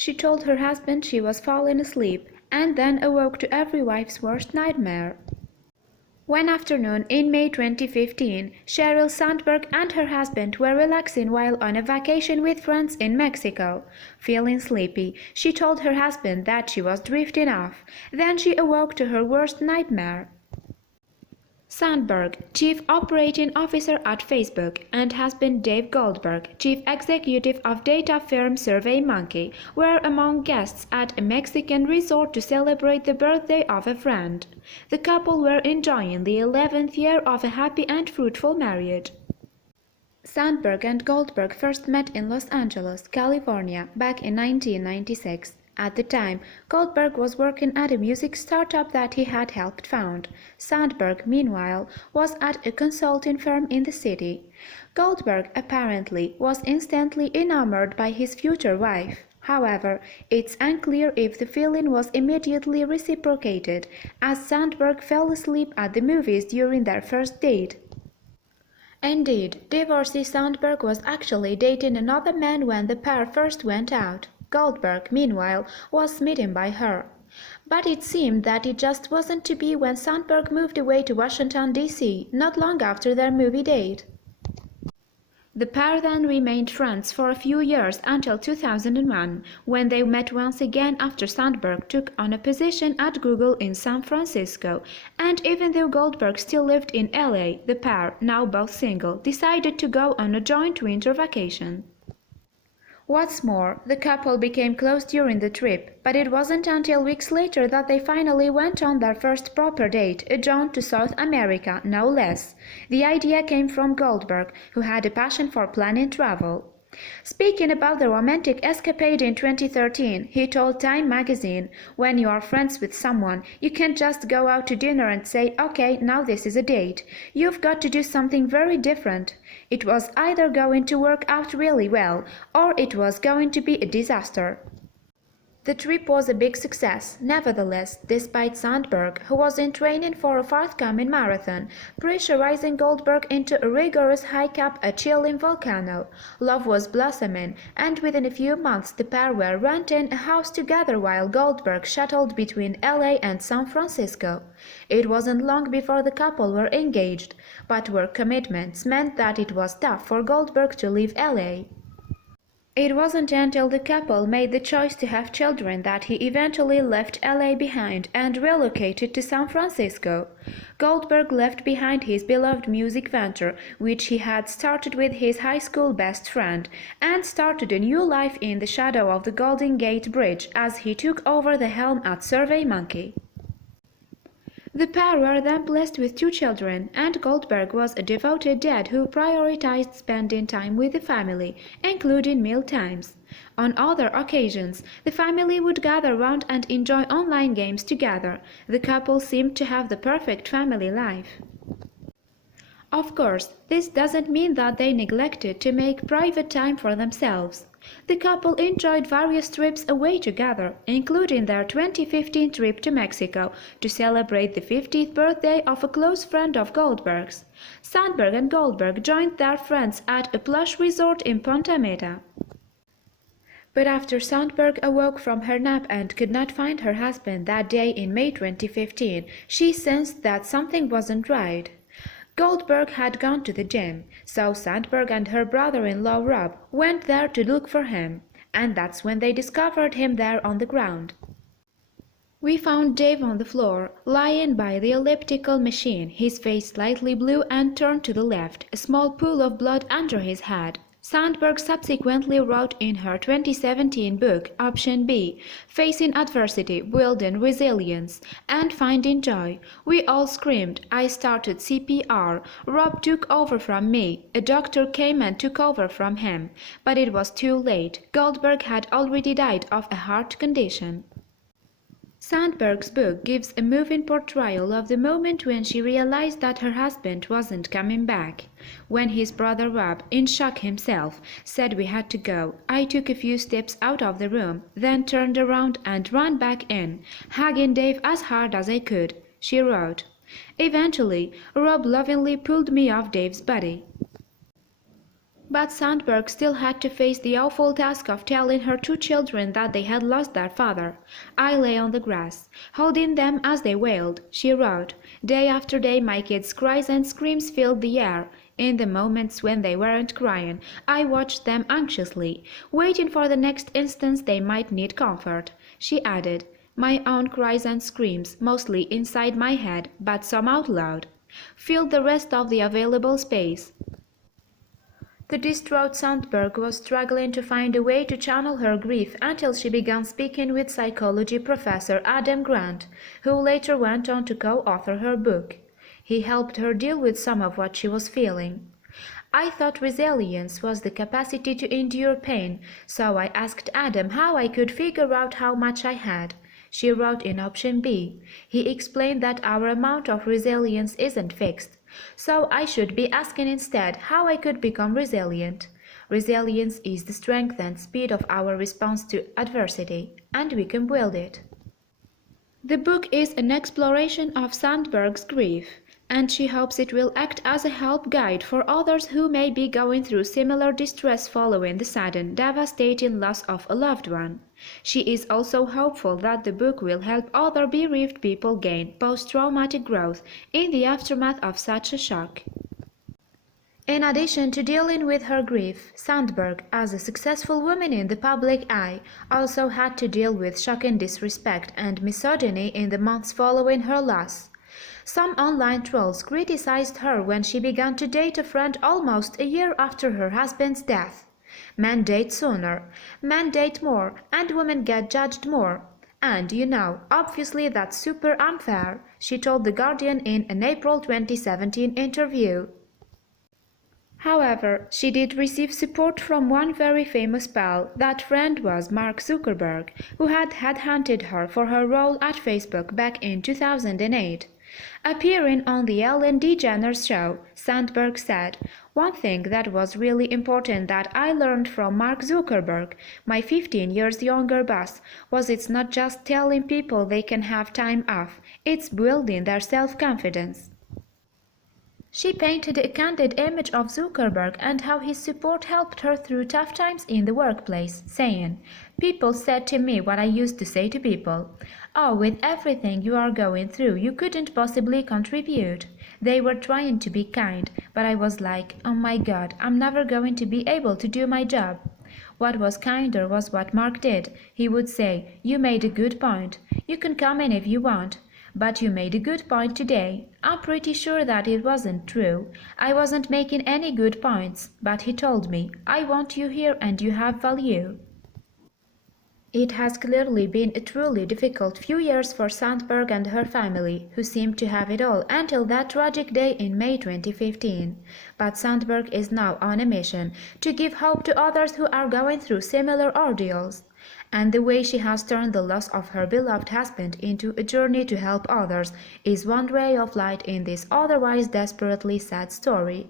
She told her husband she was falling asleep, and then awoke to every wife's worst nightmare. One afternoon in May 2015, Sheryl Sandberg and her husband were relaxing while on a vacation with friends in Mexico. Feeling sleepy, she told her husband that she was drifting off. Then she awoke to her worst nightmare. Sandberg, Chief Operating Officer at Facebook, and husband Dave Goldberg, Chief Executive of data firm SurveyMonkey, were among guests at a Mexican resort to celebrate the birthday of a friend. The couple were enjoying the 11th year of a happy and fruitful marriage. Sandberg and Goldberg first met in Los Angeles, California, back in 1996. At the time, Goldberg was working at a music startup that he had helped found. Sandberg, meanwhile, was at a consulting firm in the city. Goldberg, apparently, was instantly enamored by his future wife. However, it's unclear if the feeling was immediately reciprocated, as Sandberg fell asleep at the movies during their first date. Indeed, divorcee Sandberg was actually dating another man when the pair first went out. Goldberg, meanwhile, was smitten by her. But it seemed that it just wasn't to be when Sandberg moved away to Washington, D.C., not long after their movie date. The pair then remained friends for a few years until 2001, when they met once again after Sandberg took on a position at Google in San Francisco, and even though Goldberg still lived in LA, the pair, now both single, decided to go on a joint winter vacation. What's more, the couple became close during the trip, but it wasn't until weeks later that they finally went on their first proper date, a jaunt to South America, no less. The idea came from Goldberg, who had a passion for planning travel. Speaking about the romantic escapade in 2013, he told Time magazine, "When you are friends with someone, you can't just go out to dinner and say, okay, now this is a date. You've got to do something very different. It was either going to work out really well, or it was going to be a disaster." The trip was a big success, nevertheless, despite Sandberg, who was in training for a forthcoming marathon, pressurizing Goldberg into a rigorous hike up a chilling volcano. Love was blossoming, and within a few months the pair were renting a house together while Goldberg shuttled between LA and San Francisco. It wasn't long before the couple were engaged, but work commitments meant that it was tough for Goldberg to leave LA. It wasn't until the couple made the choice to have children that he eventually left LA behind and relocated to San Francisco. Goldberg left behind his beloved music venture, which he had started with his high school best friend, and started a new life in the shadow of the Golden Gate Bridge as he took over the helm at SurveyMonkey. The pair were then blessed with 2 children, and Goldberg was a devoted dad who prioritized spending time with the family, including meal times. On other occasions, the family would gather round and enjoy online games together. The couple seemed to have the perfect family life. Of course, this doesn't mean that they neglected to make private time for themselves. The couple enjoyed various trips away together, including their 2015 trip to Mexico to celebrate the 50th birthday of a close friend of Goldberg's. Sandberg and Goldberg joined their friends at a plush resort in Punta Meta. But after Sandberg awoke from her nap and could not find her husband that day in May 2015, she sensed that something wasn't right. Goldberg had gone to the gym, so Sandberg and her brother-in-law Rob went there to look for him, and that's when they discovered him there on the ground. "We found Dave on the floor, lying by the elliptical machine, his face slightly blue and turned to the left, a small pool of blood under his head," Sandberg subsequently wrote in her 2017 book, Option B, Facing Adversity, Building Resilience, and Finding Joy. "We all screamed. I started CPR. Rob took over from me. A doctor came and took over from him. But it was too late. Goldberg had already died of a heart condition." Sandberg's book gives a moving portrayal of the moment when she realized that her husband wasn't coming back. When his brother Rob, in shock himself, said we had to go, I took a few steps out of the room, then turned around and ran back in, hugging Dave as hard as I could, she wrote. Eventually, Rob lovingly pulled me off Dave's body. But Sandberg still had to face the awful task of telling her two children that they had lost their father. I lay on the grass, holding them as they wailed. She wrote, "Day after day my kids' cries and screams filled the air. In the moments when they weren't crying, I watched them anxiously, waiting for the next instant they might need comfort." She added, "My own cries and screams, mostly inside my head, but some out loud, filled the rest of the available space." The distraught Sandberg was struggling to find a way to channel her grief until she began speaking with psychology professor Adam Grant, who later went on to co-author her book. He helped her deal with some of what she was feeling. "I thought resilience was the capacity to endure pain, so I asked Adam how I could figure out how much I had." She wrote in option B. "He explained that our amount of resilience isn't fixed. So I should be asking instead how I could become resilient. Resilience is the strength and speed of our response to adversity, and we can build it." The book is an exploration of Sandberg's grief, and she hopes it will act as a help guide for others who may be going through similar distress following the sudden, devastating loss of a loved one. She is also hopeful that the book will help other bereaved people gain post-traumatic growth in the aftermath of such a shock. In addition to dealing with her grief, Sandberg, as a successful woman in the public eye, also had to deal with shocking disrespect and misogyny in the months following her loss. Some online trolls criticized her when she began to date a friend almost a year after her husband's death. "Men date sooner, men date more, and women get judged more. And, obviously that's super unfair," she told The Guardian in an April 2017 interview. However, she did receive support from one very famous pal. That friend was Mark Zuckerberg, who had headhunted her for her role at Facebook back in 2008. Appearing on the Ellen DeGeneres show, Sandberg said, "One thing that was really important that I learned from Mark Zuckerberg, my 15 years younger boss, was it's not just telling people they can have time off, it's building their self-confidence." She painted a candid image of Zuckerberg and how his support helped her through tough times in the workplace, saying, "People said to me what I used to say to people. Oh, with everything you are going through, you couldn't possibly contribute." They were trying to be kind, but I was like, "Oh my God, I'm never going to be able to do my job." What was kinder was what Mark did. He would say, "You made a good point. You can come in if you want. But you made a good point today." I'm pretty sure that it wasn't true. I wasn't making any good points, but he told me, "I want you here and you have value." It has clearly been a truly difficult few years for Sandberg and her family, who seemed to have it all until that tragic day in May 2015. But Sandberg is now on a mission to give hope to others who are going through similar ordeals. And the way she has turned the loss of her beloved husband into a journey to help others is one ray of light in this otherwise desperately sad story.